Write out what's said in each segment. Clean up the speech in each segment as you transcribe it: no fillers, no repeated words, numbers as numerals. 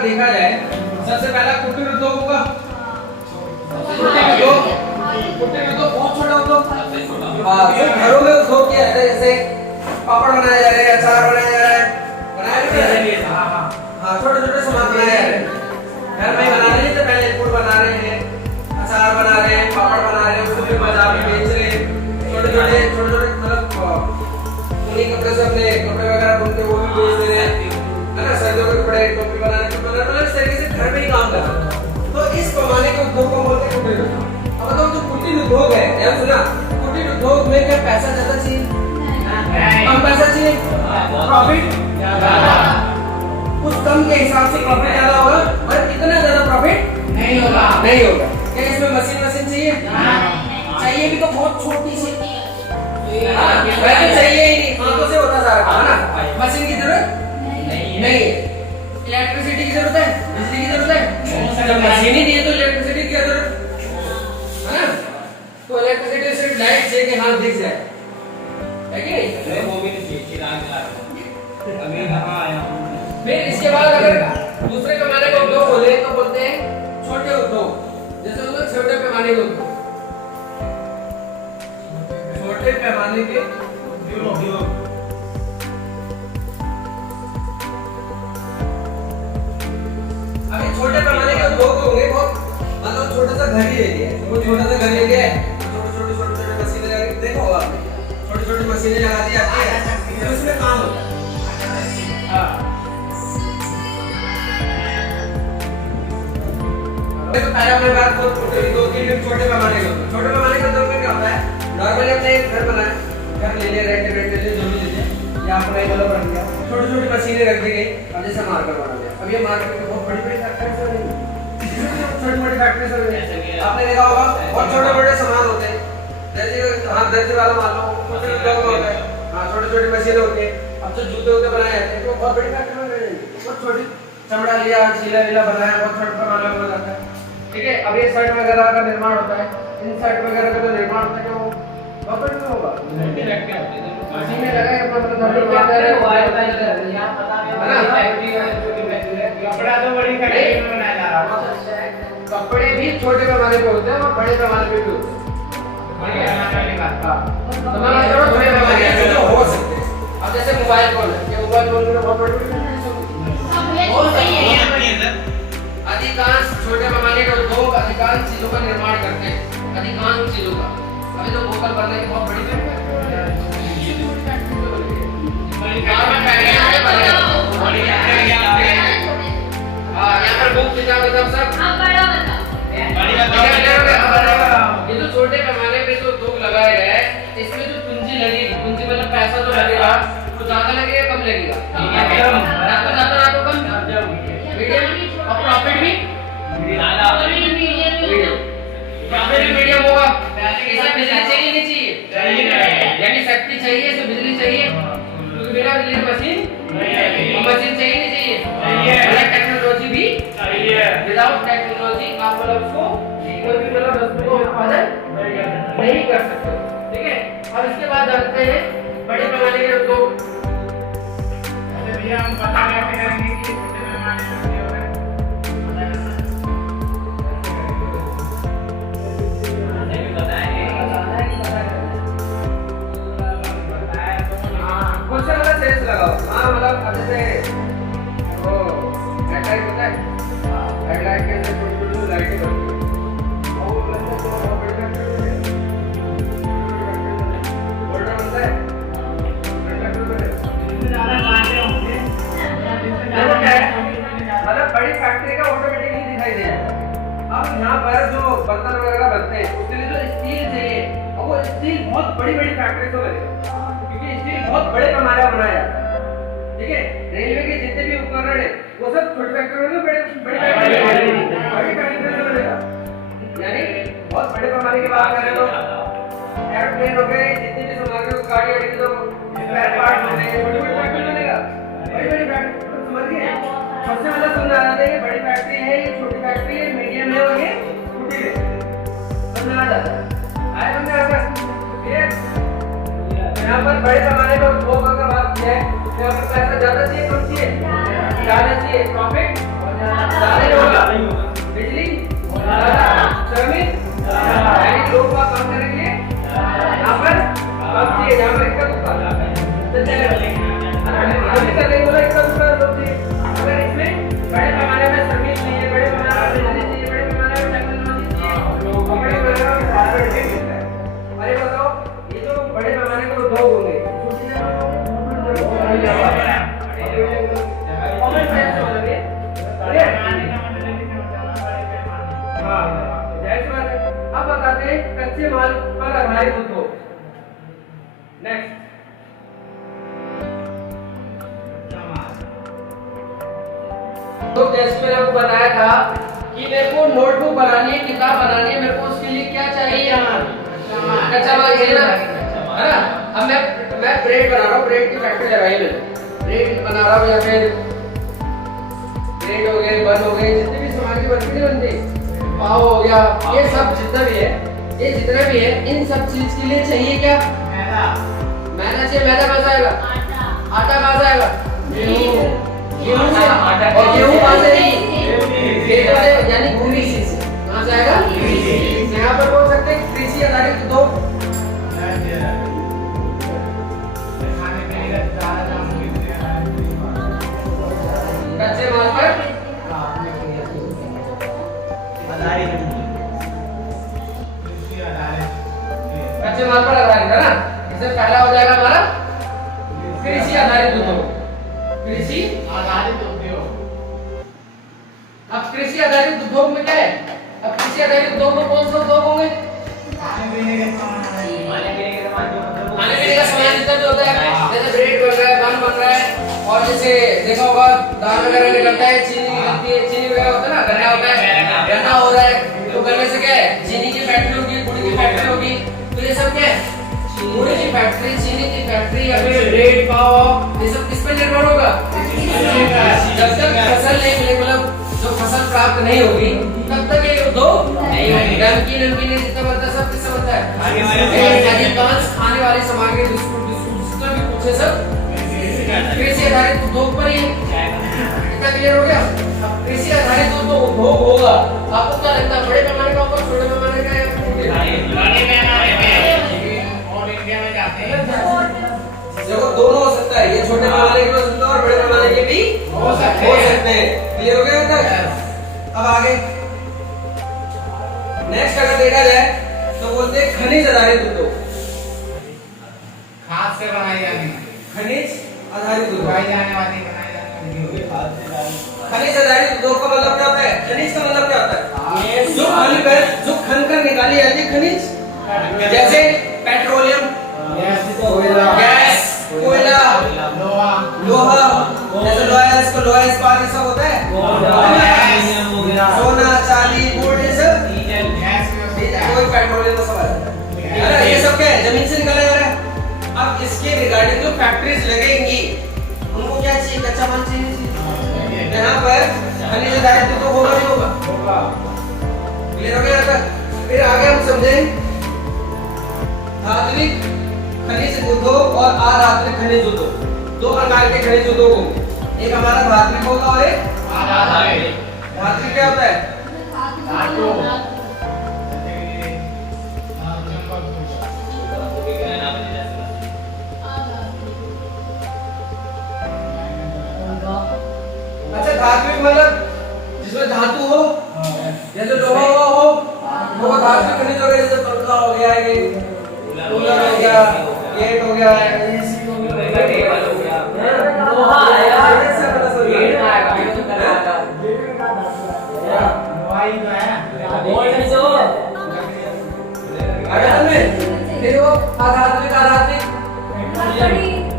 अगर देखा जाए सबसे पहला कुटीर उद्योग होगा। कुटीर उद्योग बहुत छोटा उद्योग, हाँ जो घरों में उद्योग किया जाता है, जैसे पापड़ बनाया जा रहा है, अचार बनाया जा रहा है, हाँ छोटे छोटे सामान बनाया जा रहे हैं, घर में बना रहे हैं, तो पहले फूड बना रहे हैं, अचार बना रहे हैं, पापड़ बना रहे हैं, उसको फिर बाजार में बेच रहे हैं, छोटे छोटे मतलब उन्हीं कपड़े से अपने कपड़े वगैरह बुन के वो भी बेच दे रहे हैं, है ना, सर्दियों के कपड़े टोपी बनाने के मतलब इस तरीके से घर में ही काम कर रहे हैं। तो इस कमाने के उद्योग को बोलते हैं कुटीर उद्योग। अब बताओ जो कुटीर उद्योग है, ध्यान सुना, कुटीर उद्योग में क्या पैसा ज्यादा चाहिए, कम पैसा चाहिए, प्रॉफिट उस कम के हिसाब से प्रॉफिट ज्यादा होगा, और इतना ज्यादा प्रॉफिट नहीं होगा। क्या इसमें मशीन चाहिए? चाहिए भी तो बहुत छोटी सी, वैसे चाहिए ही नहीं, हाथों से होता सारा काम ना, मशीन की जरूरत नहीं है। इलेक्ट्रिसिटी की जरूरत है, बिजली की जरूरत है, जब मशीन ही नहीं है तो इलेक्ट्रिसिटी की जरूरत है ना। तो इलेक्ट्रिसिटी सिर्फ लाइट से कि हाथ दिख जाए, है कि नहीं? वो भी नहीं चाहिए, अभी कहाँ आया हूँ। फिर इसके बाद अगर दूसरे पैमाने का उद्योग बोले तो बोलते हैं छोटे उद्योग, जैसे होगा छोटे पैमाने के उद्योग, छोटे पैमाने के उद्योग। अभी छोटे पैमाने के उद्योग होंगे, बहुत मतलब छोटा सा घर ही ले लिया, वो छोटा सा घर ले लिया, छोटे मशीनें लगा के, देखो आपने छोटी मशीनें लगा दी जाती है, तो उसमें काम होता है। हाँ देखो पहले हमने बात दो तीन छोटे पैमाने का उद्योग में क्या होता है, नॉर्मली हमने एक घर बनाया, घर ले लिया, रेंट ले लिया, जो भी ले लिया, या अपना एक वाला बन गया, छोटी मशीनें रख दी गई, अब जैसे मार्केट बना लिया। अब ये मार्केट में बहुत बड़ी फैक्ट्रीज हो रही है, छोटी फैक्ट्रीज हो रही है, आपने देखा होगा बहुत छोटे सामान होते हैं, जैसे हाँ दर्जी वाला मान लो, कुछ उद्योग में होता है, हाँ छोटी मशीनें होती है। अब जो जूते बनाए जाते हैं तो बहुत बड़ी फैक्ट्री में बन जाएंगे, बहुत छोटी चमड़ा लिया, सीला बनाया, बहुत छोटा पैमाने में हो जाता है, ठीक है। अब ये शर्ट वगैरह का निर्माण होता है, इन शर्ट वगैरह का जो निर्माण होता है वो बहुत बड़ा होगा, मशीन में लगा है, मतलब कपड़ा तो बड़ी फैक्ट्री में बनाया जा रहा है, कपड़े भी छोटे पैमाने पे होते हैं और बड़े पैमाने पे भी होते हैं, ठीक है। हो सकते हैं अब जैसे मोबाइल फोन है, ये मोबाइल फोन में बहुत बड़ी अधिकांश छोटे पैमाने के उद्योग अधिकांश चीजों का निर्माण करते हैं, अधिकांश चीजों का। अभी तो वोकल बनने की बहुत बड़ी फैक्ट्री है, हाँ यहाँ पर बुक किताब सब ये तो छोटे पैमाने पे जो उद्योग लगाए गए हैं, इसमें जो पूंजी लगेगी, पूंजी मतलब पैसा तो लगेगा, तो ज्यादा लगेगा कम लगेगा, ना तो ज्यादा ना तो कम, मीडियम, और प्रॉफिट भी मीडियम होगा। इसमें बिजली चाहिए नहीं चाहिए, यानी शक्ति चाहिए, इसमें बिजली चाहिए, क्योंकि बिना बिजली की मशीन चाहिए नहीं चाहिए, टेक्नोलॉजी भी चाहिए, विदाउट टेक्नोलॉजी आप मतलब उसको कोई भी मतलब वस्तु को उत्पादन नहीं कर सकते, ठीक है। अब इसके बाद आते हैं बड़े पैमाने के उद्योग। भैया हम बता रहे हैं कि छोटे पैमाने में क्या हो रहा है, कौन सा वाला सेंस लगाओ, हाँ मतलब जैसे वो हेडलाइट होता है, हेडलाइट के अंदर छोटी लाइटें होती है, और वो लगता है तो बड़ी फैक्ट्री होती है, होल्डर होता है, मतलब बड़ी फैक्ट्री का ऑटोमेटिकली दिखाई दे जाता है। अब यहाँ पर जो बर्तन वगैरह बनते हैं उसके लिए जो स्टील चाहिए, और वो स्टील बहुत बड़ी फैक्ट्री से बनेगा, क्योंकि स्टील बहुत बड़े पैमाने पर बनाया जाता है, ठीक है। रेलवे के जितने भी उपकरण है वो सब छोटी फैक्ट्री में बड़ी फैक्ट्री से बनेगा, यानी बहुत बड़े पैमाने की बात करें तो एयरप्लेन हो गए, जितनी भी सामान है गाड़ी वाड़ी तो स्पेयर पार्ट होते हैं, बड़ी फैक्ट्री बनेगा, बड़ी फैक्ट्री समझ गए। सबसे पहले समझ आ जाता है ये बड़ी फैक्ट्री है, ये छोटी फैक्ट्री है, मीडियम है और ये छोटी है, समझ आ जाता है। आए समझ आता है ये। यहाँ पर बड़े पैमाने पर उद्योग अगर बात की है, यहाँ पर पैसा ज्यादा चाहिए कम चाहिए, ज्यादा चाहिए, प्रॉफिट ज्यादा होगा, बिजली श्रमिक यानी लोग का काम करेंगे यहाँ पर कम चाहिए, यहाँ पर इक्का दुक्का बोला इक्का दुक्का लोग चाहिए। अगर इसमें बड़े पैमाने में श्रमिक चाहिए, बड़े पैमाने में बिजली चाहिए, बड़े पैमाने में टेक्नोलॉजी चाहिए, बड़े पैमाने में हार्डवेयर मिलता है। अरे बताओ ये जो बड़े पैमाने के उद्योग होंगे अब बताते हैं कच्चे माल पर आधारित उद्योग। नेक्स्ट तो जैसे मैंने आपको बताया था कि मेरे को नोटबुक बनानी है, किताब बनानी है, मेरे को उसके लिए क्या चाहिए? कच्चा माल चाहिए ना, है ना। अब मैं ब्रेड बना रहा हूँ, ब्रेड की फैक्ट्री लगाई मैंने, ब्रेड बना रहा हूँ या फिर ब्रेड हो गए, बन हो गए, जितने भी सामान की बनती नहीं बनती, पाव हो गया, ये सब जितना भी है, ये जितना भी है, इन सब चीज के लिए चाहिए क्या? मैदा चाहिए। मैदा कहाँ से आएगा? आटा कहाँ से आएगा? गेहूं से। और गेहूं कहाँ से? गेहूं से यानी कृषि से। कहाँ से आएगा? यहाँ पर बोल सकते हैं कृषि आधारित उद्योग। कच्चे माल पर कच्चे माल पर आधारित है ना। इससे पहला हो जाएगा हमारा कृषि आधारित उद्योग। कृषि आधारित उद्योग। अब कृषि आधारित उद्योग में क्या है? अब कृषि आधारित उद्योग में कौन सा उद्योग होंगे? खाने पीने का सामान जितना भी होता है, जैसे ब्रेड बन रहा है, बन बन रहा है, और जैसे देखा होगा दाल वगैरह निकलता है, चीनी निकलती है, चीनी वगैरह होता है ना, गन्ना होता है, गन्ना हो रहा है, तो गन्ने से क्या है? चीनी की फैक्ट्री होगी, गुड़ की फैक्ट्री होगी। तो ये सब क्या है? गुड़ की फैक्ट्री, चीनी की फैक्ट्री, या फिर ब्रेड, पाव, ये सब किस पे निर्भर होगा? जब तक फसल नहीं मिले, मतलब जो फसल प्राप्त नहीं होगी, तब तक ये उद्योग नहीं होगी। नमकीन जितना बनता है सब किससे बनता है? अधिकांश खाने वाली सामग्री, बिस्कुट जितना भी कुछ है सब कृषि आधारित उद्योग पर ही। इतना क्लियर हो गया? अब कृषि आधारित उद्योग होगा, आपको क्या लगता है? बड़े पैमाने का होगा, छोटे पैमाने का? देखो दोनों हो सकता है, ये छोटे पैमाने के हो सकता है और बड़े पैमाने के भी हो सकते हैं। क्लियर हो गया तक? अब आगे नेक्स्ट अगर देखा जाए तो बोलते हैं खनिज आधारित उद्योग। खाद से बनाई जाने खनिज आधारित उद्योग, बनाई जाने वाली खनिज आधारित उद्योग का मतलब क्या होता है? खनिज का मतलब क्या होता है? जो खन कर निकाली जाती है खनिज, जैसे पेट्रोलियम, गैस, कोयला, लोहा, जैसे लोहा इस्पात, ये सब होता है। सोना, चांदी, गोल्ड, ये सब कोई पेट्रोलियम का सवाल है। ये सब क्या है? जमीन से निकाला जा रहा है। अब इसके रिगार्डिंग जो फैक्ट्रीज लगेंगी, उनको क्या चाहिए? कच्चा माल चाहिए। यहाँ पर खनिज आधारित तो होगा नहीं होगा? क्लियर हो गया? फिर आगे हम समझें धात्विक खनिज उद्योग और अधात्विक खनिज उद्योग। दो प्रकार के खनिज उद्योग होंगे, एक हमारा धात्विक होगा और एक अधात्विक। धात्विक क्या होता है? धातु। अच्छा, धात्विक मतलब जिसमें धातु हो, जैसे लोहा हो, वो धात्विक खनिज हो गया। जैसे पंखा हो गया, ये कूलर हो गया, गेट हो गया, एसी हो गया, टेबल हो गया, लोहा आया, ये सब गेट आएगा, गेट तो कर आएगा, लोहा ही तो है, बोल्ट जो अगर में फिर वो अधात्विक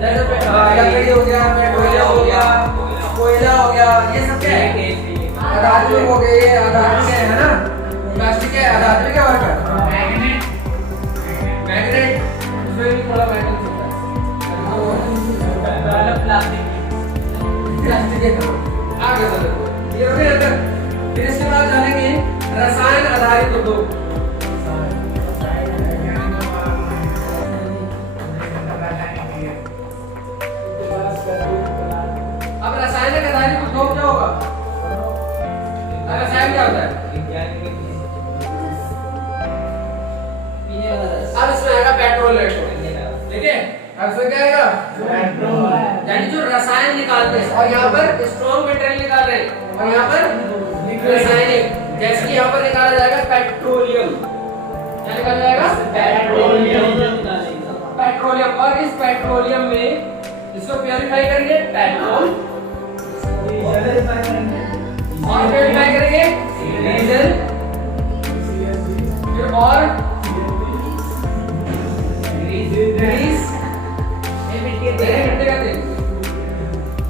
जैसे लकड़ी हो गया, कोयला हो गया, ये सब क्या है? अधात्विक हो गए। ये अधात्विक है ना, प्लास्टिक है, अधात्विक है। और क्या? मैग्नेट, उसमें भी थोड़ा मैग्नेट होता है, प्लास्टिक है। आगे चलो, ये हो गया। फिर इसके बाद जानेंगे रसायन आधारित उद्योग। अब रासायनिक आधारित उद्योग क्या होगा? और यहाँ पर स्ट्रॉन्ग मटेरियल निकाल रहे हैं और यहाँ पर रासायनिक, जैसे कि यहाँ पर निकाला जाएगा पेट्रोलियम, क्या निकाला जाएगा पेट्रोलियम। और इस पेट्रोलियम में इसको प्योरीफाई करेंगे पेट्रोल, और प्योरीफाई करेंगे डीजल, फिर और ग्रीस,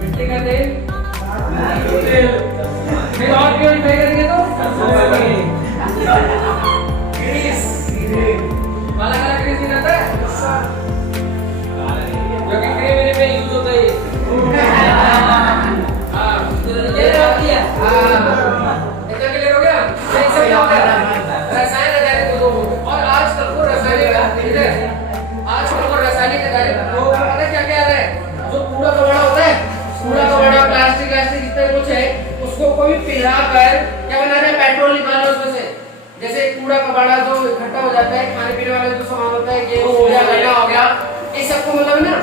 मिट्टी का तेल, फिर और प्योरीफाई करेंगे तो ग्रीस, काला काला ग्रीस निकलता है जो कि क्रीम में यूज होता है। इतना क्लियर हो गया? ये सब क्या होता है? रसायन आधारित उद्योग। और आजकल को रासायनिक आधारित उद्योग पता क्या क्या है? जो कूड़ा कबाड़ा होता है, कूड़ा कबाड़ा प्लास्टिक इतना कुछ है, उसको कोई पिघला कर क्या बना रहा है? पेट्रोल निकालना उसमें से। जैसे कूड़ा कबाड़ा जो इकट्ठा हो जाता है, खाने पीने वाला जो सामान होता है, गेहूं हो गया, गन्ना हो गया, इस सबको मतलब ना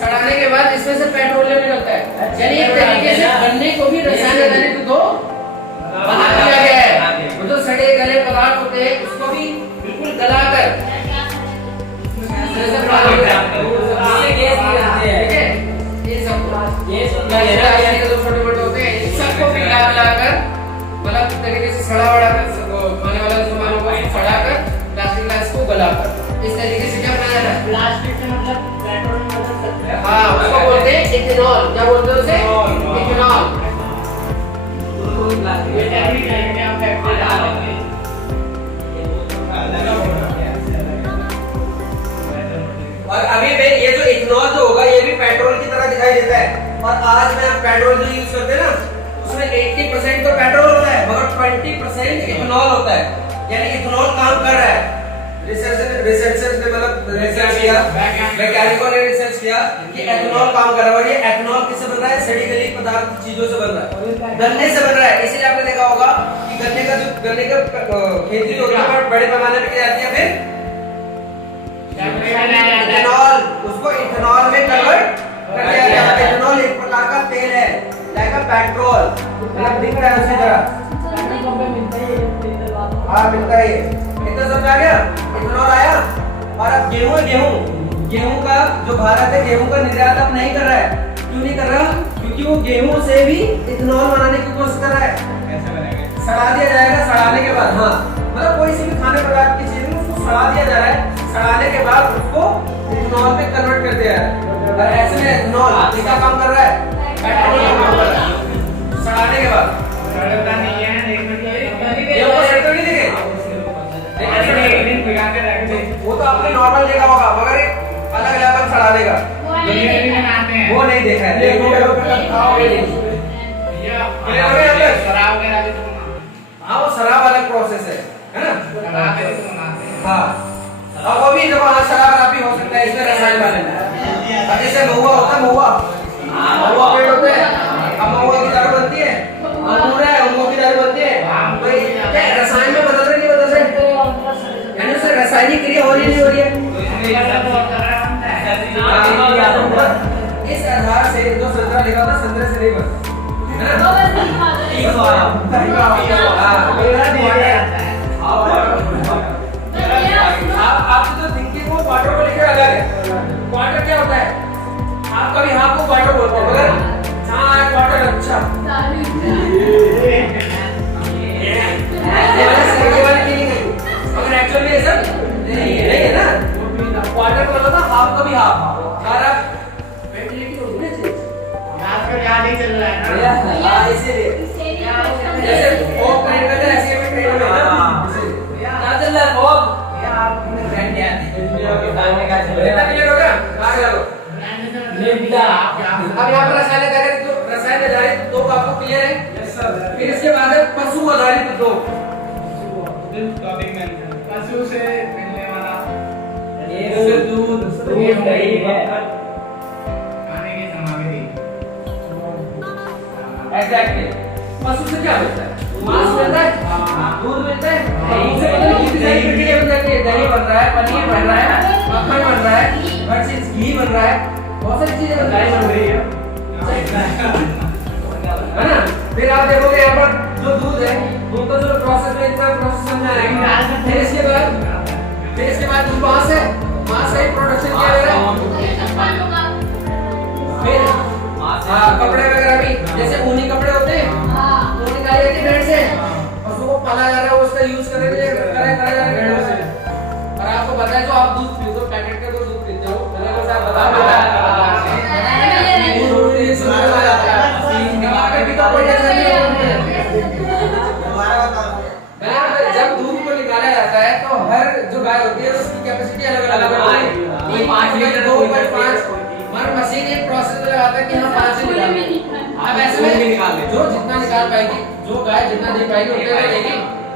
सड़ाने के बाद इसमें से पेट्रोलियम निकलता है। यानी एक तरीके से गन्ने को भी रसायन आधारित उद्योग बना दिया गया है। वो जो सड़े गले पदार्थ होते हैं उसको भी बिल्कुल गलाकर छोटे मोटे होते हैं, इन सबको पिघलाकर मतलब तरीके से सड़ा वड़ा कर खाने वाला सामान को सड़ाकर प्लास्टिक ग्लास को गलाकर इस तरीके से क्या बनाया जाता है? प्लास्टिक से मतलब पेट्रोल में बदल सकते हैं। हाँ, उसको बोलते हैं इथेनॉल। क्या बोलते हैं उसे? इथेनॉल। ये टेक्निक है कि आप फैक्ट्री डालेंगे। और अभी में ये जो इथेनॉल जो होगा ये भी पेट्रोल की तरह दिखाई देता है। और आज में हम पेट्रोल जो यूज करते हैं ना उसमें 80% तो पेट्रोल होता है मगर 20% इथेनॉल होता है। यानी इथेनॉल काम कर रहा है। रिसर्चर्स ने मतलब रिसर्च किया, वैज्ञानिकों ने रिसर्च किया कि एथेनॉल काम कर रहा है। और ये एथेनॉल किससे बन रहा है? सड़ी गली पदार्थ चीजों से बन रहा है, गन्ने से बन रहा है। इसीलिए आपने देखा होगा कि गन्ने का खेती जो होता है बड़े पैमाने पे की जाती है, फिर इथेनॉल उसको इथेनॉल में कन्वर्ट कर दिया जाता है। इथेनॉल एक प्रकार का तेल है, लाइक पेट्रोल, मतलब दिख रहा है उसी तरह। हाँ मिलता है। इतना समझ आ गया? इथेनॉल आया। और अब गेहूं का जो भारत है गेहूं का निर्यात अब नहीं कर रहा है। क्यों नहीं कर रहा? क्योंकि वो गेहूं से भी इथेनॉल बनाने की कोशिश कर रहा है। कैसे बनेगा? सड़ा दिया जाएगा। सड़ाने के बाद हाँ मतलब कोई सी भी खाने पदार्थ की चीज में उसको सड़ा दिया जा रहा है। सड़ाने के बाद उसको इथेनॉल में कन्वर्ट कर दिया है। और ऐसे में इथेनॉल किसका काम कर रहा है? पेट्रोल का काम कर रहा है। सड़ाने के बाद सड़ता नहीं है, गेहूं को सड़ते नहीं देखे? वो तो आपने नॉर्मल देखा होगा मगर एक अलग लेवल सड़ाने का वो नहीं देखा है। हाँ वो शराब अलग प्रोसेस है ना? हाँ अब वो भी जब शराब आप ही हो सकता है इसमें रसायन वाले में। अब जैसे महुआ होता है, महुआ पेड़ होते हैं। अब महुआ की दारू बनती है, अंगूर है अंगूर की दारू बनती है। क्या रसायन में बदल रहे नहीं बदल रहे? यानी उससे रासायनिक क्रिया हो रही नहीं हो रही है? इस आधार से जो संतरा लिखा था संतरे से नहीं बना है ना? आप जो थिंकिंग वो क्वार्टर को लिखे अलग है। क्वार्टर क्या होता है? आप कभी हाफ को क्वार्टर बोलते हैं मगर हाँ क्वार्टर अच्छा मगर एक्चुअली ये सब नहीं है ना। क्वार्टर को बोलता हाफ का भी हाफ। और आप मेंटलिटी हो गई ना आजकल याद ही चल रहा है ना। हाँ इसीलिए जैसे वो ट्रेन में था ऐसे में ट्रेन में क्या चल रहा है फॉग आपने ट्रेन क्या इतना क्लियर हो गया? आगे चलो। अब यहाँ पर रसायन आधारित दो आपको क्लियर है। फिर इसके बाद है पशु आधारित दो। पशु से मिलने वाला दूध दही खाने की सामग्री। एग्जैक्टली। पशु से क्या मिलता है? मांस मिलता है, दूध मिलता है, दही से मतलब कितनी सारी प्रक्रिया हो जाती है। दही बन रहा है, पनीर बन रहा है, मक्खन बन रहा है, हर चीज घी बन रहा है, बहुत सारी चीजें बन रही है। है ना? फिर आप देखोगे यहाँ पर जो दूध है, दूध का जो प्रोसेस में इतना प्रोसेस समझा है, फिर इसके बाद दूध वहाँ से ही प्रोडक्शन किया जा रहा है। फिर कपड़े वगैरह भी, जैसे ऊनी कपड़े होते हैं, ऊन निकाली जाती है भेड़ से, और उसको पाला जा रहा है, उसका यूज करा जा रहा है भेड़ों से। और आपको पता है जो आप दूध पीते हो, पैकेट का जो दूध पीते हो, मैंने कुछ आप बता जब दूध को निकाला जाता है तो हर जो गाय होती है उसकी कैपेसिटी अलग अलग होती है। कोई 5 लीटर, 2.5, हर मशीन एक प्रोसेस में लगाता है कि हम 5 से निकालें। अब ऐसे में जो जितना निकाल पाएगी, जो गाय जितना दे पाएगी उतना देगी,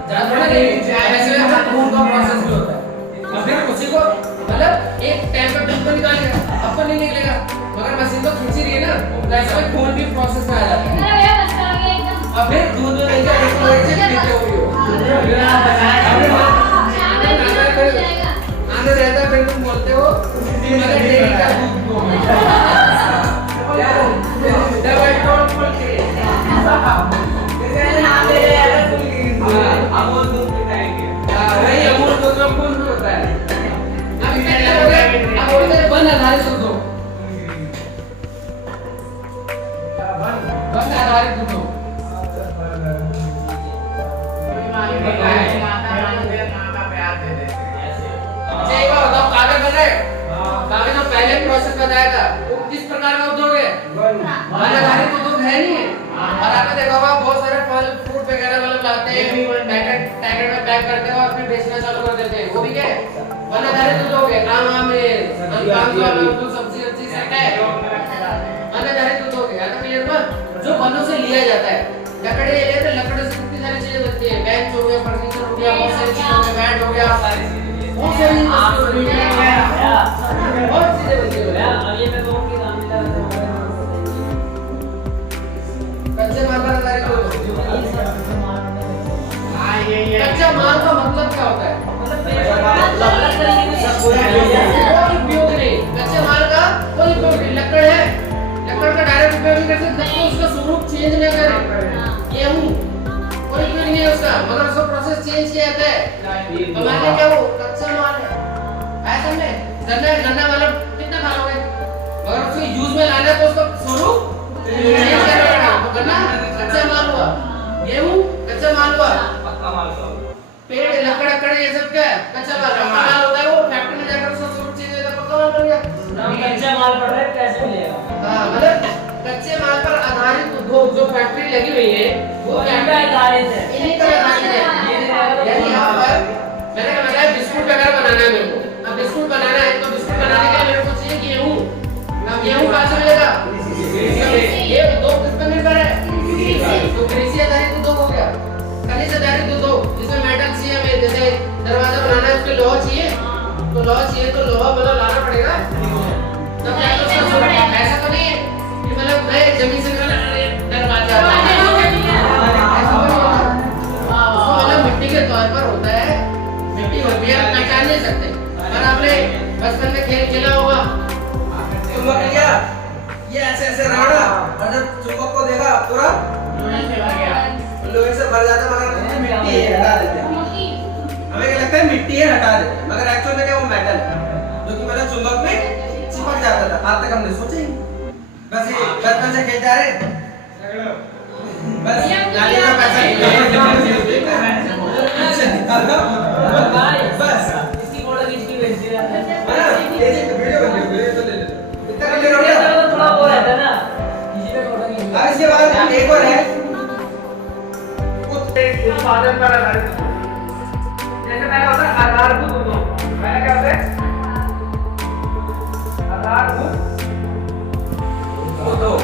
ज्यादा थोड़ा देगी। ऐसे में खून का प्रोसेस भी होता है। और फिर उसी को मतलब एक टाइम पे दूध को निकालेगा, अब तो नहीं निकलेगा, मगर मशीन तो खींच रही है ना, तो ऐसे में खून भी प्रोसेस में आ जाता है। अब फिर दूध में नहीं जाएगा, पीते हो आनंद रहता है। फिर तुम बोलते हो मगर डेयरी का दूध दो। अमूल दूध पिलाएंगे, वही अमूल दूध में खून भी होता है। अब बोलते हैं बन आधारित दूध दो, बन आधारित दूध दो। कागज में पहले प्रोसेस बताया था, वो किस प्रकार का उद्योग है? वन आधारित उद्योग है नहीं है। और आपने देखा होगा बहुत सारे फल फ्रूट वगैरह वाले लाते हैं, पैकेट में पैक करते हैं और फिर बेचना चालू कर देते हैं, वो भी क्या है? वन आधारित उद्योग है। आम में सब्जी सेट है, वन आधारित उद्योग है। आता क्लियर हुआ? जो वनों से लिया जाता है, लकड़ी ले लेते हैं, लकड़ी से कितनी सारी चीजें बनती है, बेंच हो गया, फर्नीचर हो गया, बहुत सारी चीजें हो गया, बैट हो गया, बहुत सारी चीजें बहुत चीजें बनती है। ये मैं तो उनके काम मिला कच्चे माल पर आधारित कच्चा माल का मतलब क्या होता है? कोई उपयोग नहीं, कच्चे माल का कोई उपयोग नहीं। लकड़ है, लकड़ का डायरेक्ट उपयोग नहीं कर सकते, तो उसका स्वरूप चेंज न करें। गेहूं कोई उपयोग नहीं है उसका, मगर उसका प्रोसेस चेंज किया जाता है। हमारे क्या वो कच्चा माल है, ऐसा नहीं। गन्ना वाला कितना खा लोगे, मगर उसको यूज में लाना है तो उसका स्वरूप चेंज करना पड़ेगा। तो गन्ना कच्चा माल हुआ, गेहूं कच्चा माल हुआ, पक्का माल का पेड़ लकड़ ये सब क्या है? कच्चा माल। पक्का माल होता है वो फैक्ट्री में जाकर उसका स्वरूप चेंज होता है, पक्का माल बन गया। कच्चा माल पड़ रहा है, कैसे मिलेगा? हाँ, मतलब कच्चे माल पर आधारित उद्योग जो फैक्ट्री लगी हुई है वो आधारित है, इन्हीं पर आधारित है। यानी यहाँ पर मैंने बताया बिस्कुट वगैरह बनाना है मेरे को। अब बिस्कुट बनाना है तो बिस्कुट बनाने के लिए मेरे को चाहिए गेहूं। अब गेहूं कहाँ से मिलेगा? ये उद्योग किस पर निर्भर है? तो कृषि आधारित उद्योग हो गया। खनिज आधारित उद्योग जिसमें मेटल चाहिए, हमें जैसे दरवाजा बनाना है उसके लोहा चाहिए, तो लोहा चाहिए तो लोहा मतलब लाना पड़ेगा, तब जाकर उसका स्वरूप। ऐसा तो नहीं है कि मतलब मैं जमीन से दरवाजा मतलब मिट्टी के तौर पर होता है, मिट्टी होती है, पहचान नहीं सकते। पर आपने बचपन में खेल खेला होगा, चुंबक लिया, ये ऐसे ऐसे रगड़ा और जब चुंबक को देखा पूरा लोहे से भर जाता, मगर मिट्टी है हटा देते हैं। हमें क्या लगता है मिट्टी है हटा देते हैं, मगर एक्चुअल में क्या वो मेटल है जो कि मतलब चुंबक में चिपक जाता था। आज तक हमने सोचा ही बस ये बचपन से खेलते आ रहे, बस नाली का पैसा बस इसकी फोटो खींच के भेज दिया है ना, ये वीडियो बन गई, वीडियो तो ले ले इतना कर ले रहा तो थोड़ा वो रहता है ना, इसी पे फोटो खींच। अब इसके बाद एक और है उत्पादन पर आधारित। जैसे पहला होता है आधारभूत उद्योग, पहला क्या होता है? आधारभूत उद्योग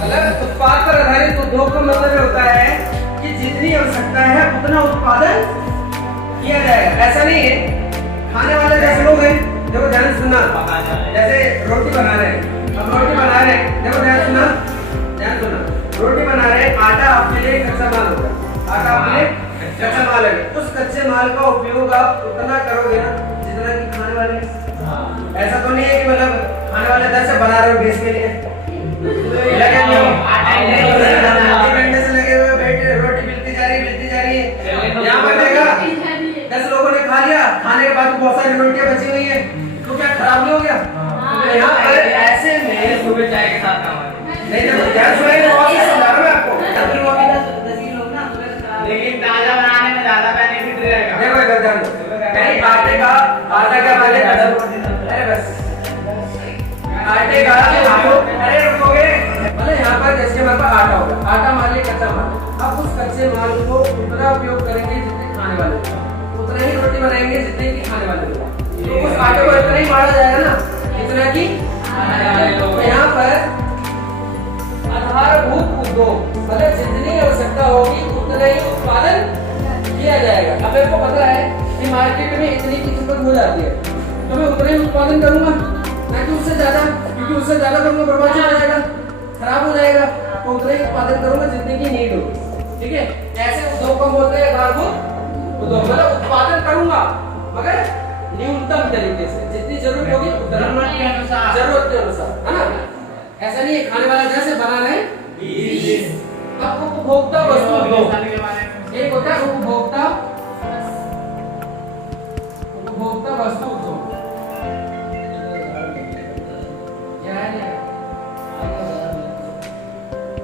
मतलब उत्पाद पर आधारित उद्योग का मतलब ये होता है कि जितनी आवश्यकता है उतना उत्पादन किया जाएगा। ऐसा नहीं है खाने वाले जैसे लोग हैं, देखो ध्यान सुनना, जैसे रोटी बना रहे हैं, अब रोटी बना रहे हैं, देखो ध्यान सुनना, रोटी बना रहे हैं, आटा आपके लिए कच्चा माल होगा, आटा आपके लिए कच्चा माल है। उस कच्चे माल का उपयोग आप उतना करोगे ना जितना कि खाने वाले। ऐसा तो नहीं है कि मतलब खाने खाने वाले 10 से बना रहे हो 20 के लिए लगे हुए हो। आधे घंटे से लगे हुए बैठे, रोटी मिलती जा रही है। यहाँ पर देखा 10 लोगों ने खा लिया, खाने के बाद बहुत सारी रोटियां बची हुई है, तो क्या खराब नहीं हो गया? यहाँ पर ऐसे में सुबह चाय के साथ नहीं जब गैस हुए तो बहुत से समझा रहा हूं मैं आपको। लेकिन ताजा बनाने में ज्यादा बेनिफिट रहेगा। देखो इधर ध्यान दो, कहीं आटे का आटा क्या माने, अरे बस आटे का अरे रुकोगे, मतलब यहाँ पर जैसे हमारे पास आटा होगा, आटा मान लिया कच्चा माल, अब उस कच्चे माल को उतना उपयोग करेंगे जितने खाने वाले लोग, उतना ही रोटी बनाएंगे जितने की खाने वाले लोग, तो उस आटे को इतना ही मारा जाएगा ना जितना की यहाँ पर आधारभूत उद्योग, मतलब जितनी आवश्यकता होगी उतना ही उत्पादन किया जाएगा। अब मेरे को पता है कि मार्केट में इतनी की खपत हो जाती है, तो मैं उतना ही उत्पादन करूंगा, ना कि उससे ज्यादा, क्योंकि उससे ज्यादा करूंगा बर्बाद हो जाएगा, खराब हो जाएगा, तो उतना ही उत्पादन करूंगा जितने की नीड होगी। ठीक है, ऐसे उद्योग को बोलते हैं आधारभूत उद्योग, मतलब उत्पादन करूंगा मगर न्यूनतम तरीके से, जितनी जरूरत होगी उतना, जरूरत के अनुसार, है ना? ऐसा नहीं है खाने वाला जैसे बना रहे। अब उपभोक्ता वस्तु उद्योग, एक होता है उपभोक्ता वस्तु उद्योग, क्या है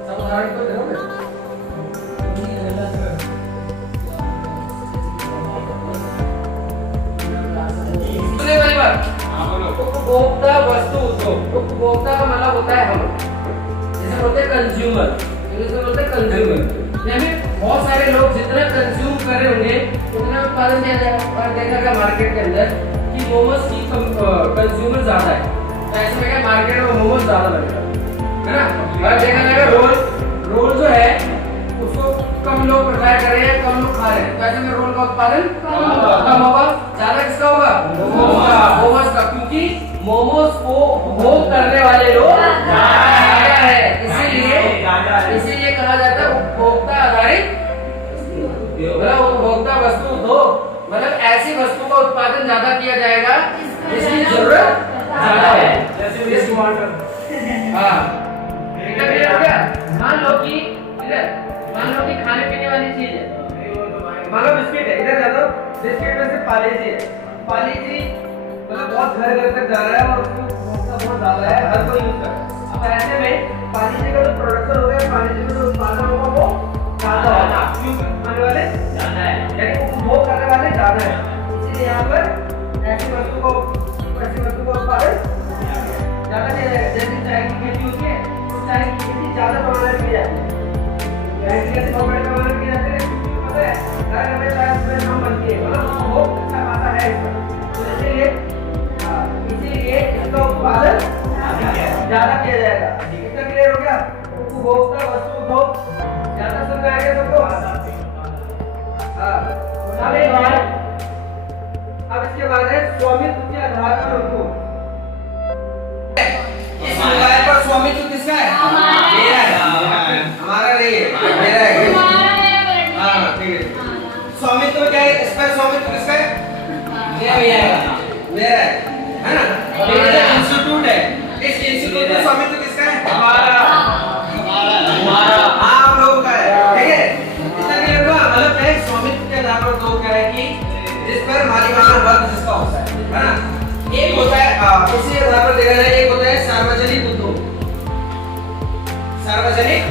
सब उदाहरण तो दो ना। सुनने वाली बात, उपभोक्ता वस्तु उद्योग, उपभोक्ता का मतलब होता है हम, जैसे बोलते हैं कंज्यूमर, इंग्लिश में बोलते हैं कंज्यूमर, यानी बहुत सारे लोग जितना कंज्यूम कर रहे होंगे उतना उत्पादन किया जाएगा। और देखा गया मार्केट के अंदर कि मोमोज की कंज्यूमर ज्यादा है, तो ऐसे में क्या मार्केट में मोमोज ज्यादा लगेगा, है ना? और देखा गया रोल जो है उसको कम लोग प्रेफर कर रहे हैं, कम लोग खा रहे हैं, तो ऐसे में रोल का उत्पादन कम होगा, ज्यादा किसका होगा? मोमोज का, क्योंकि मोमोज को उपभोग करने वाले लोग ज्यादा है, इसीलिए कहा जाता है उपभोक्ता आधारित, मतलब उपभोक्ता वस्तु उद्योग, मतलब ऐसी वस्तु का उत्पादन ज्यादा किया जाएगा जिसकी जरूरत ज्यादा है, जैसे टमाटर। हाँ, क्लियर हो गया? मान लो कि खाने पीने वाली चीज है, मान लो बिस्किट है, इधर जाओ, बिस्किट में से पार्ले-जी है, पार्ले-जी मतलब बहुत घर तक जा रहा है और उसको उपभोक्ता बहुत ज्यादा है, हर कोई यूज कर रहा है। अब ऐसे में पार्ले-जी का जो प्रोडक्शन हो गया, पार्ले-जी का जो उत्पादन होगा वो ज्यादा होगा, यूज करने वाले ज्यादा है, यानी उपभोग करने वाले ज्यादा है, इसलिए यहाँ पर ऐसी वस्तु को उत्पादन ज्यादा किया जाएगा। जैसे चाय की खेती होती है, तो चाय की खेती ज्यादा पैमाने पर की जाती है, कैसे बहुत बड़े पैमाने पर की जाती है, पता है घर में चाय उसमें हम बनती है, मतलब वो अच्छा खाता है इसका, तो इसीलिए इसका उत्पादन ज्यादा किया जाएगा। कितना क्लियर हो गया? उपभोक्ता वस्तु उद्योग ज्यादा समझ आ गया सबको? अब इसके बाद है स्वामित्व के आधार पर उनको, इस मोबाइल पर स्वामित्व किसका है? मेरा है, हमारा नहीं है, मेरा है। हाँ ठीक है, स्वामित्व क्या है? इस पर स्वामित्व किसका है? मेरा है ना? मेरा इंस्टीट्यूट है, इस इंस्टीट्यूट में स्वामित्व किसका है? हमारा, हाँ हम लोगों का है, ठीक है? इतना क्लियर हुआ? मतलब है स्वामित्व के आधार पर दो क्या है कि जिस पर मालिकाना हक जिसका होता है ना? एक होता है इसी आधार पर देखा जाए, एक होता है सार्वजनिक उद्योग, सार्वजनिक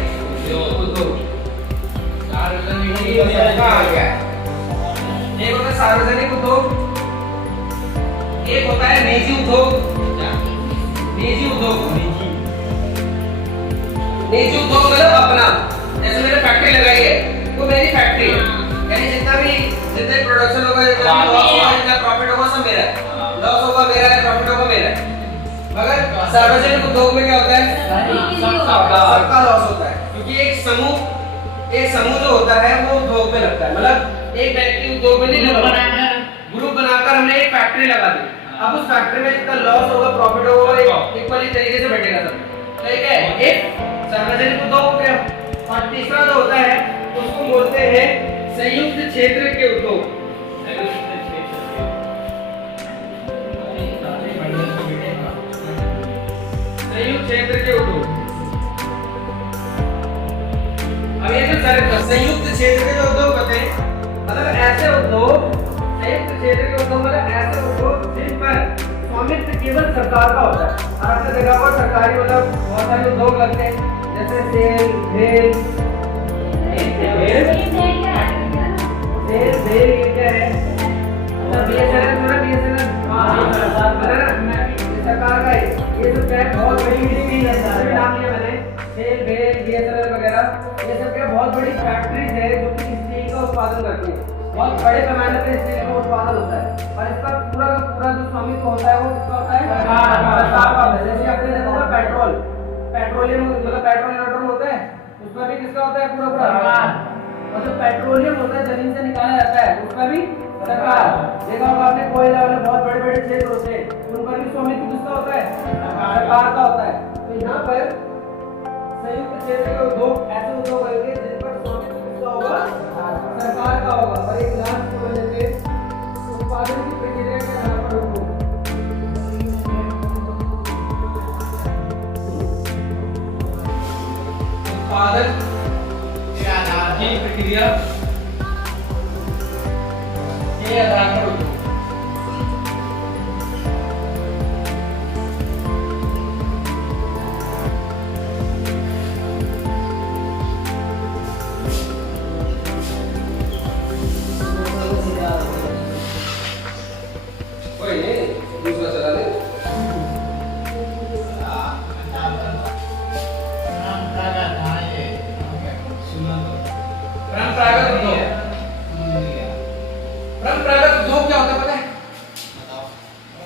उद्योग, एक होता है सार्वजनिक उद्योग, एक होता है निजी उद्योग, निजी उद्योग, निजी उद्योग मतलब अपना, जैसे मैंने फैक्ट्री लगाई है, वो मेरी फैक्ट्री है, यानी जितना प्रोडक्शन होगा, जितना लॉस होगा, जितना प्रॉफिट होगा सब मेरा है, लॉस होगा मेरा है, प्रॉफिट होगा मेरा है। मगर सार्वजनिक उद्योग में क्या होता है? सबका लॉस होता है, क्योंकि एक समूह जो होता है वो उद्योग में लगता है, मतलब एक व्यक्ति उद्योग में नहीं लगता, ग्रुप बनाकर हमने एक फैक्ट्री लगा दी, अब उस फैक्ट्री में जितना लॉस होगा प्रॉफिट होगा इक्वली तरीके से बैठेगा सब, ठीक है? एक सार्वजनिक उद्योग हो गया, और तीसरा जो होता है उसको बोलते हैं संयुक्त क्षेत्र के उद्योग, क्षेत्र के जो उद्योग होते हैं, मतलब ऐसे उद्योग, संयुक्त क्षेत्र के उद्योग मतलब ऐसे उद्योग जिन पर स्वामित्व केवल सरकार का होता है। और आपने देखा होगा सरकारी मतलब बहुत सारे उद्योग लगते हैं, जैसे सेल, भेल, भेल ये क्या है? BSNL सुना, BSNL? सरकार का है। ये सब क्या है, बहुत बड़ी इंडस्ट्री है, नाम लिया मैंने, सेल, भेल, BSNL वगैरह, ये सब क्या बहुत बड़ी फैक्ट्रीज है जो कि स्टील का उत्पादन करती है। बहुत बड़े पैमाने पे स्टील का उत्पादन होता है और इसका पूरा का पूरा जो स्वामित्व होता है वो किसका होता है? सरकार का होता है। जैसे आपने देखा होगा पेट्रोल, पेट्रोलियम मतलब पेट्रोल होता है, उसमें भी किसका होता है? पूरा पूरा। और जो पेट्रोलियम होता है जमीन से निकाला जाता है उसमें भी सरकार। देखा होगा आपने कोयला वाले बहुत बड़े बड़े क्षेत्र होते हैं, उन पर भी स्वामित्व किसका होता है? सरकार का होता है। तो यहाँ पर संयुक्त क्षेत्र के उद्योग ऐसे उद्योग होंगे जिन पर स्वामित्व किसका होगा? सरकार का होगा। और एक लास्ट की वजह से उत्पादन की प्रक्रिया के आधार पर उनको उत्पादन के आधार की प्रक्रिया के आधार पर उद्योग। कोई नहीं, दूसरा चला ले। परंपरागत उद्योग, परंपरागत उद्योग क्या होता है पता है?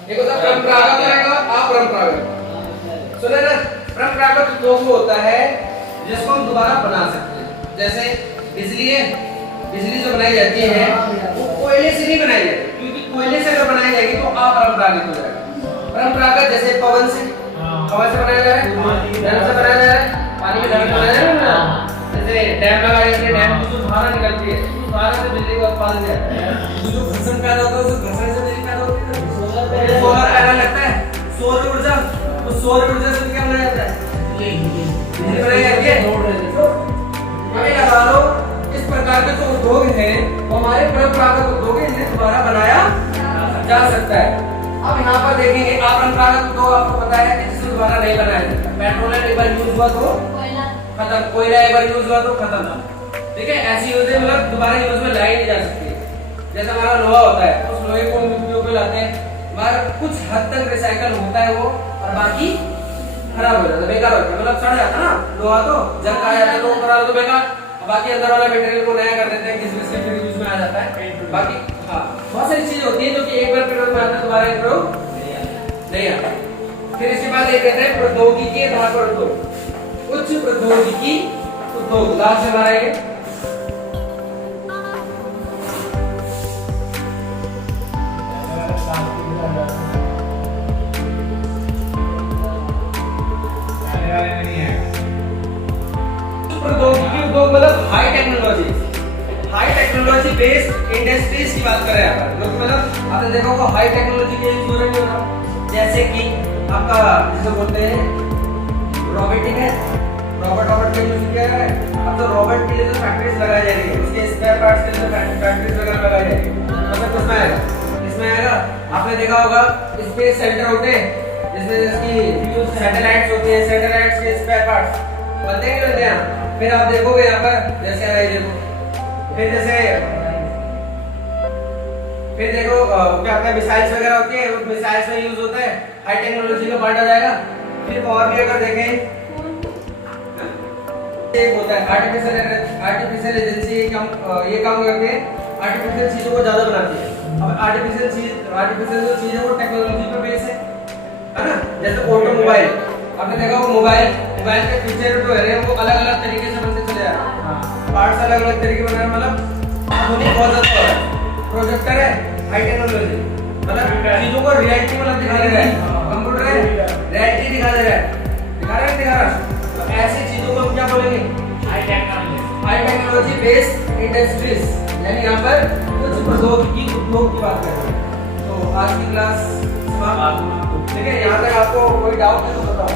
एक होता है परंपरागत और एक होता है अपरंपरागत। सुने ना, परंपरागत उद्योग वो होता है जिसको हम दोबारा बना सकते हैं। जैसे बिजली है, बिजली जो बनाई जाती है वो कोयले से नहीं बनाई जाती, क्योंकि कोयले से अगर बनाई जाएगी तो अपरंपरागत हो जाएगा। परंपरागत जैसे पवन से बनाया जा रहा है, जल से बनाया जा रहा है, पानी में जल बनाया जा रहा है। जैसे डैम लगाए जाते हैं, डैम की जो धारा निकलती है उस धारा से बिजली का उत्पादन किया जाता है। जो घर्षण पैदा होता है उस घर्षण से बिजली पैदा होती है। सोलर पैनल लगता है, सौर ऊर्जा, तो सौर ऊर्जा से क्या बनाया जाता है? बिजली बनाई जाती है। हमें लगा लो इस प्रकार के जो उद्योग हैं वो हमारे परंपरागत उद्योग हैं, इन्हें दोबारा बनाया जा सकता है। अब यहाँ पर देखेंगे अपरंपरागत उद्योग, आपको पता है कि जिसे दोबारा नहीं बनाया जाता। पेट्रोल एक बार यूज हुआ तो खत्म, कोयला एक बार यूज हुआ तो खत्म। ठीक है, ऐसी यूज मतलब दोबारा यूज में लाई नहीं जा सकती। जैसे हमारा लोहा होता है, उस लोहे को उपयोग में लाते हैं, हमारा कुछ हद तक रिसाइकल होता है वो, और बाकी खराब हो जाता है, बेकार हो जाता है, मतलब सड़ जाता है ना लोहा, तो जल खाया जाता है तो खराब तो बेकार, बाकी अंदर वाला मटेरियल को नया कर देते हैं, किस से फिर यूज में आ जाता है। बाकी हाँ बहुत सारी चीजें होती है जो कि एक बार प्रयोग में आता है, दोबारा प्रयोग नहीं आता। फिर इसके बाद एक कहते हैं प्रौद्योगिकी के आधार पर उद्योग, उच्च प्रौद्योगिकी उद्योग। लास्ट हमारा ये प्रौद्योगिकी उद्योग मतलब हाई टेक्नोलॉजी बेस्ड इंडस्ट्रीज की बात कर रहे हैं यहाँ पर। मतलब आपने देखा होगा हाई टेक्नोलॉजी के यूज हो रहे हैं, जैसे कि आपका जिसे बोलते हैं रोबोटिक है, रोबोट का यूज किया है। अब तो रोबोट के लिए जो फैक्ट्रीज लगाई जा रही है, उसके स्पेयर पार्ट्स के लिए फैक्ट्रीज वगैरह लगाई जाएगी, मतलब किसमें आएगा? इसमें आएगा। आपने देखा होगा स्पेस सेंटर होते हैं जिसमें जिसकी सैटेलाइट्स होती हैं, सैटेलाइट्स के स्पेयर पार्ट्स बनते हैं बनते हैं। फिर आप देखोगे यहाँ पर जैसे आ रही देखो, फिर देखो क्या होता है, मिसाइल्स वगैरह होती है, उस मिसाइल्स में यूज होता है, हाई टेक्नोलॉजी का पार्ट आ जाएगा। फिर और भी अगर देखें एक होता है आर्टिफिशियल इंटेलिजेंस, ये काम करते हैं, आर्टिफिशियल चीजों को ज्यादा बनाती है। अब आर्टिफिशियल जो चीज है वो टेक्नोलॉजी पे बेस है ना। जैसे ऑटोमोबाइल, आपने देखा हो मोबाइल के फीचर जो है वो अलग अलग तरीके से बनते चले जा रहे हैं, पार्ट्स अलग अलग तरीके बना रहे हैं, मतलब आधुनिक बहुत ज्यादा है। प्रोजेक्टर है हाई टेक्नोलॉजी, मतलब चीजों को रियलिटी मतलब दिखा दे रहा है, कंप्यूटर है रियलिटी दिखा दे रहा है, दिखा रहा है। तो ऐसी चीजों को हम क्या बोलेंगे? हाई टेक्नोलॉजी बेस्ड इंडस्ट्रीज, यानी यहाँ पर कुछ प्रौद्योगिकी उद्योग की बात कर रहे हैं। तो आज की क्लास समाप्त। ठीक है, यहाँ तक आपको कोई डाउट है तो बताओ।